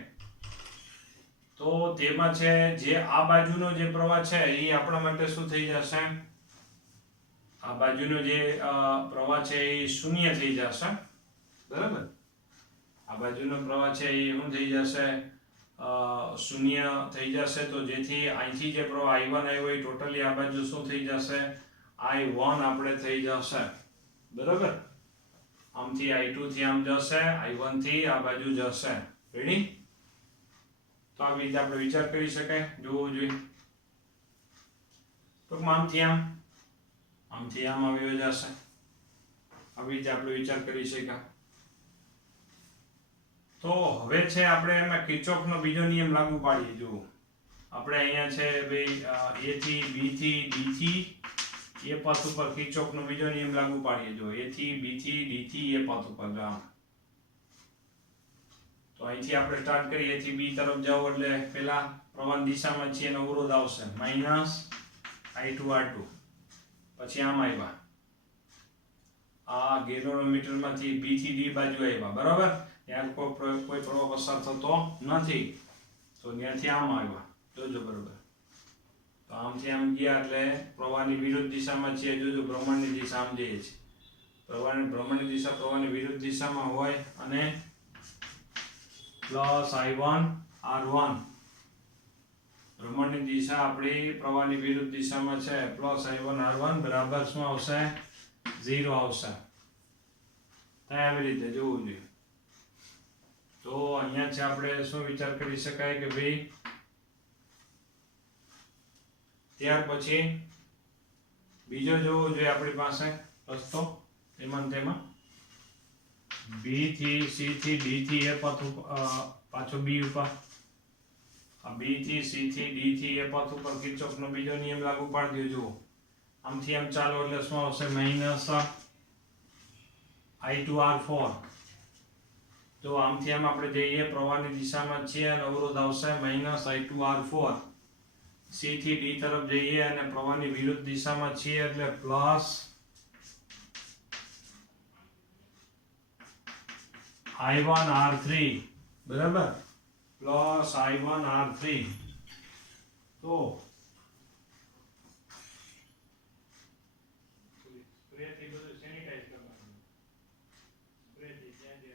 તો તેમાં છે જે આ બાજુનો જે પ્રવાહ છે એ આપણા માટે શું થઈ જશે? આ બાજુનો જે પ્રવાહ છે એ શૂન્ય થઈ જશે. બરાબર. આ બાજુનો પ્રવાહ છે એ શું થઈ જશે? શૂન્ય થઈ જશે. તો જેથી અહીંથી જે પ્રવાહ I1 આવ્યો એ ટોટલી આ બાજુ શું થઈ જશે? I1 આપણે થઈ જશે. બરાબર. આમથી I2 થી આમ જશે, I1 થી આ બાજુ જશે. રેડી? તો આવી રીતે આપણે વિચાર કરી શકાય. જોવું જોઈએ. ટૂંકમાં આમથી આમ આવ્યો જશે. આવી રીતે આપણે વિચાર કરી શકાય. તો હવે છે આપણે એમાં કિર્ચોફનો બીજો નિયમ લાગુ પાડીએ. જુઓ, આપણે અહીંયા છે ભાઈ A થી B થી D થી એ પથ ઉપર કિર્ચોફનો બીજો નિયમ લાગુ પાડીએ. જો A થી B થી D થી એ પથ ઉપર જાઓ તો અહીંથી આપણે સ્ટાર્ટ કરીએ. A થી B તરફ જાઓ એટલે પહેલા પ્રવાહ દિશામાં છે એનો અવરોધ આવશે -I2R2. પછી આમ આવ્યા, આ ગેલોનોમીટરમાંથી B થી D બાજુ આવ્યા. બરાબર. ત્યાં કોઈ પ્રવાહ પસાર થતો નથી તો ત્યાંથી આમ આવ્યા. જોજો, બરોબર. તો આમથી આમ ગયા એટલે પ્રવાહની વિરુદ્ધ દિશામાં છે. જોજો, ભ્રમણની દિશા આમ જઈએ છે. પ્રવાહની દિશા પ્રવાહની વિરુદ્ધ દિશામાં હોય અને પ્લસ I1 R1 ભ્રમણની દિશા આપણી પ્રવાહની વિરુદ્ધ દિશામાં છે પ્લસ I1 R1 બરાબર શું આવશે 0 આવશે થાય આવી રીતે જોવું જોઈએ તો અહીંયા છે આપણે શું વિચાર કરી શકાય કે ભાઈ ત્યાર પછી બીજો જોવો જોઈએ આપણી પાસે રસ્તો તેમાં B થી C થી D થી A પાછો B ઉપર આ B થી C થી D થી A પથ ઉપર કિર્ચોફનો બીજો નિયમ લાગુ પાડી દો જુઓ આમથી આમ ચાલો એટલે શું આવશે માઈનસ I2R4 તો આમથી આમ આપણે જઈએ પ્રવાહની દિશામાં છીએ અને અવરોધ આવશે માઈનસ I2R4 C થી D તરફ જઈએ અને પ્રવાહની વિરુદ્ધ દિશામાં છીએ એટલે પ્લસ I1 R3 બરાબર પ્લસ I1 R3 તો સ્પ્રેથી બધું સેનિટાઈઝ કરવાનું સ્પ્રેથી ત્યાં જે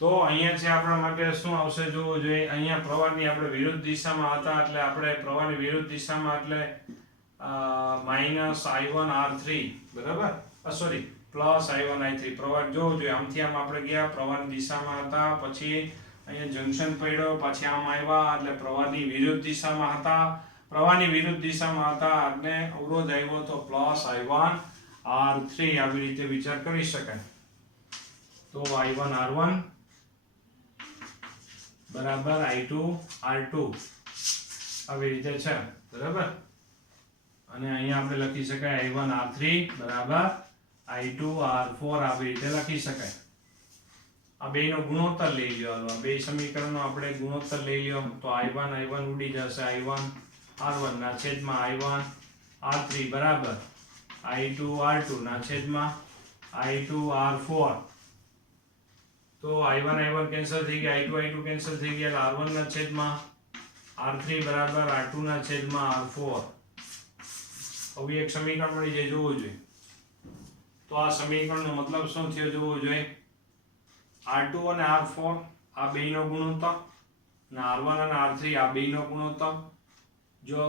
તો અહીંયા છે આપણા માટે શું આવશે જોવું જોઈએ અહીંયા પ્રવાહની આપણે વિરુદ્ધ દિશામાં હતા એટલે આપણે પ્રવાહની વિરુદ્ધ દિશામાં એટલે માઈનસ I1 R3 બરાબર સોરી પ્લસ I1 I3 પ્રવાહ જોવું જોઈએ આમથી આમ આપણે ગયા પ્રવાહની દિશામાં હતા પછી અહીંયા જંકશન પડ્યો પછી આમ આવ્યા એટલે પ્રવાહની વિરુદ્ધ દિશામાં હતા પ્રવાહની વિરુદ્ધ દિશામાં હતા એટલે અવરોધ આવ્યો તો પ્લસ I1 R3 આવી રીતે વિચાર કરી શકાય તો I1 R1 બરાબર I2 R2 આવી રીતે છે બરાબર અને અહીંયા આપણે લખી શકાય I1 R3 બરાબર I2 R4 આવી રીતે લખી શકાય આ બેનો ગુણોત્તર લઈ લ્યો આ બે સમીકરણનો આપણે ગુણોત્તર લઈ લ્યો તો I1 ઉડી જશે I1 R1 ના છેદમાં I1 R3 બરાબર I2 R2 ના છેદમાં I2 R4 તો I1 કેન્સલ થઈ ગયા I2 કેન્સલ થઈ ગયા R1 ના છેદમાં R3 બરાબર R2 ના છેદમાં R4 હવે એક સમીકરણ મળી જાય જોવું જોઈએ તો આ સમીકરણનો મતલબ શું થયો જોવું જોઈએ R2 અને R4 આ બેનો ગુણોત્તર અને R1 અને R3 આ બેનો ગુણોત્તર જો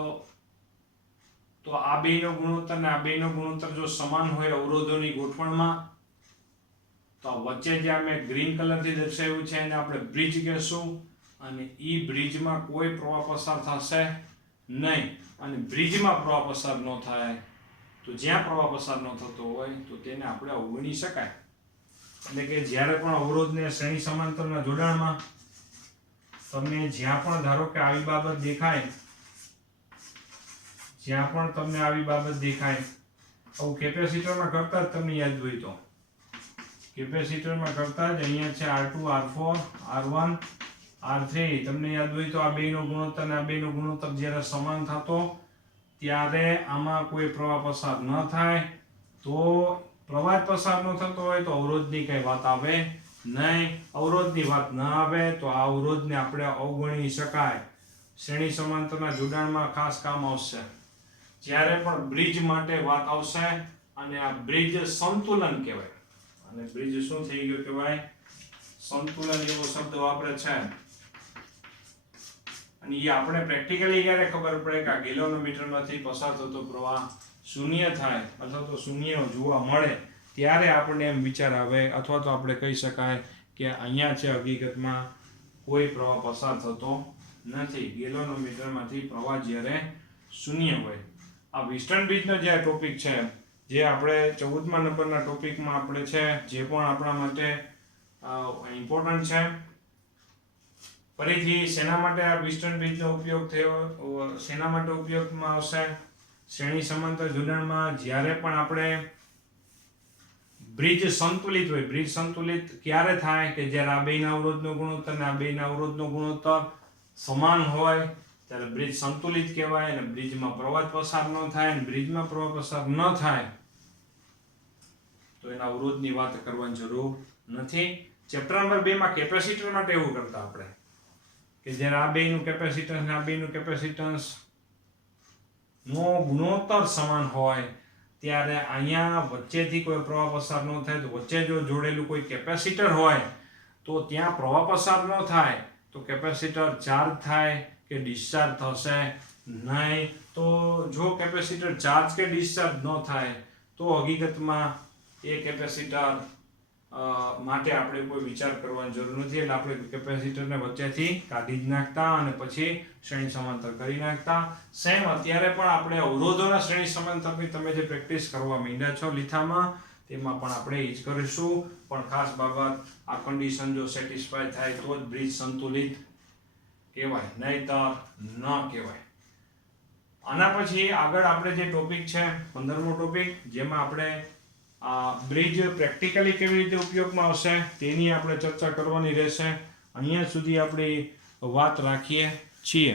તો આ બેનો ગુણોત્તર ને આ બેનો ગુણોત્તર જો સમાન હોય અવરોધોની ગોઠવણમાં તો વચ્ચે જે મેં ગ્રીન કલરથી દર્શાવ્યું છે એને આપણે બ્રિજ કહેશું અને ઈ બ્રિજમાં કોઈ પ્રવાહ પસાર થશે નહીં અને બ્રિજમાં પ્રવાહ પસાર ન થાય તો જ્યાં પ્રવાહ પસાર ન થતો હોય તો તેને આપણે અવગણી શકાય એટલે કે જ્યારે પણ અવરોધને શ્રેણી સમાંતરના જોડાણમાં તમને જ્યાં પણ ધારો કે આવી બાબત દેખાય જ્યાં પણ તમને આવી બાબત દેખાય આવું કેપેસિટરમાં કરતા જ તમને યાદ હોય તો કેપેસિટરમાં કરતા જ અહીંયા છે R2 R4 R1 R3 તમને યાદ હોય તો આ બેનો ગુણોત્તર અને આ બેનો ગુણોત્તર જ્યારે સમાન થતો ત્યારે આમાં કોઈ પ્રવાહ પસાર ન થાય તો પ્રવાહ પસાર ન થતો હોય તો અવરોધની કઈ વાત આવે નહીં અવરોધની વાત ન આવે તો આ અવરોધને આપણે અવગણી શકાય શ્રેણી સમાંતરના જોડાણમાં ખાસ કામ આવશે જ્યારે પણ બ્રિજ માટે વાત આવશે અને આ બ્રિજ સંતુલન કહેવાય અને બ્રિજ શું થઈ ગયો કહેવાય સંતુલન એવો શબ્દ વાપરે છે અને એ આપણે પ્રેક્ટિકલી ક્યારે ખબર પડે કે આ ગેલોનોમીટરમાંથી પસાર થતો પ્રવાહ શૂન્ય થાય અથવા તો શૂન્ય જોવા મળે ત્યારે આપણને એમ વિચાર આવે અથવા તો આપણે કહી શકાય કે અહીંયા છે હકીકતમાં કોઈ પ્રવાહ પસાર થતો નથી ગેલોનોમીટરમાંથી પ્રવાહ જ્યારે શૂન્ય હોય આ વેસ્ટર્ન બ્રિજનો જે ટોપિક છે જે આપણે 14મા નંબરના ટોપિકમાં આપણે છે જે પણ આપણા માટે ઇમ્પોર્ટન્ટ છે ફરીથી શેના માટે આ વેસ્ટર્ન બ્રિજનો ઉપયોગ થયો શેના માટે ઉપયોગમાં આવશે શ્રેણી સમાંતર જોડાણમાં જ્યારે પણ આપણે બ્રિજ સંતુલિત હોય બ્રિજ સંતુલિત ક્યારે થાય કે જ્યારે આ બેના અવરોધનો ગુણોત્તર અને આ બેના અવરોધનો ગુણોત્તર સમાન હોય ત્યારે બ્રિજ સંતુલિત કહેવાય અને બ્રિજમાં પ્રવાહ પસાર ન થાય અને બ્રિજમાં પ્રવાહ પસાર ન થાય તો એના અવરોધની વાત કરવાની જરૂર નથી ચેપ્ટર નંબર 2 માં કેપેસિટર માટે એવું કરતા આપણે કે જ્યારે આ બેનું કેપેસિટન્સ અને આ બેનું કેપેસિટન્સ નો ગુણોત્તર સમાન હોય ત્યારે અહીંયા વચ્ચેથી કોઈ પ્રવાહ પસાર ન થાય તો વચ્ચે જો જોડેલું કોઈ કેપેસિટર હોય તો ત્યાં પ્રવાહ પસાર ન થાય તો કેપેસિટર ચાર્જ થાય કે ડિસ્ચાર્જ થશે નહીં. તો જો કેપેસિટર ચાર્જ કે ડિસ્ચાર્જ ન થાય તો હકીકતમાં એ કેપેસિટર માટે આપણે કોઈ વિચાર કરવાની જરૂર નથી. એટલે આપણે કેપેસિટરને વચ્ચેથી કાઢી જ નાખતા અને પછી શ્રેણી સમાંતર કરી નાખતા. સેમ અત્યારે પણ આપણે અવરોધોના શ્રેણી સમાંતરની તમે જે પ્રેક્ટિસ કરવા માંડ્યા છો લીથામાં તેમાં પણ આપણે એ જ કરીશું. પણ ખાસ બાબત, આ કન્ડિશન જો સેટિસ્ફાય થાય તો જ બ્રિજ સંતુલિત કહેવાય, નહીંતર ન કહેવાય. આના પછી આગળ આપણે જે ટોપિક છે 15મો ટોપિક, જેમાં આપણે બ્રિજ પ્રેક્ટિકલી કેવી રીતે ઉપયોગમાં આવશે તેની આપણે ચર્ચા કરવાની રહેશે. અહીંયા સુધી આપણી વાત રાખીએ છીએ.